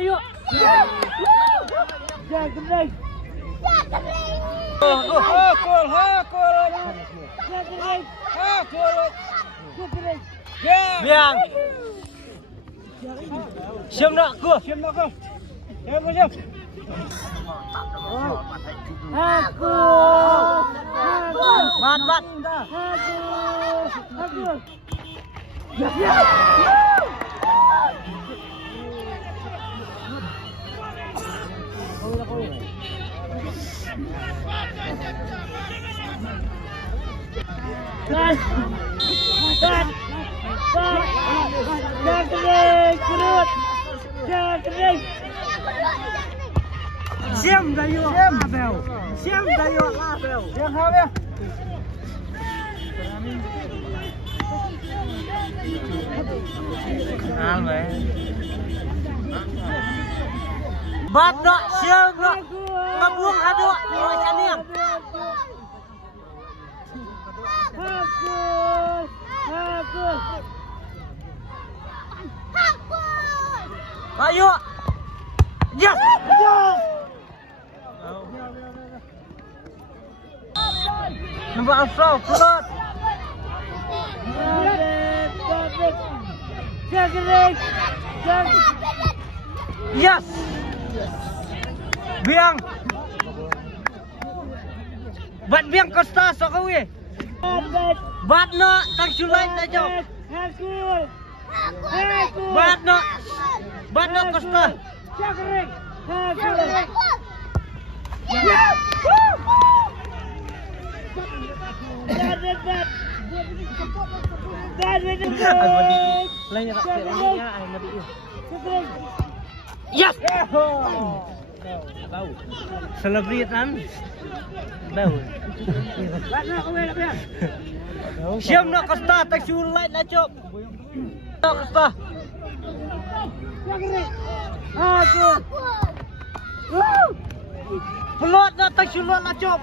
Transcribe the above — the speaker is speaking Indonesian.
ayo. Jangan kening. Biang. Siap nak go. Aku. Mat. Aku. Ya. Siam dayo label. Siam dayo label. Siam habel. Kenal be. Bat dak siam dak. Ngabung aduk macam Ayo. Yes. Nampak afro, kuat. Yes. Biang. Bat biang Costa sokawi. Bat no tang sulai saja. Bat no Costa. Yes. Bau. Selebritan. Bau. Siam nak Costa tak sulai nak cop. Nak Costa. Aku. Pelot nak tak sulai nak cop.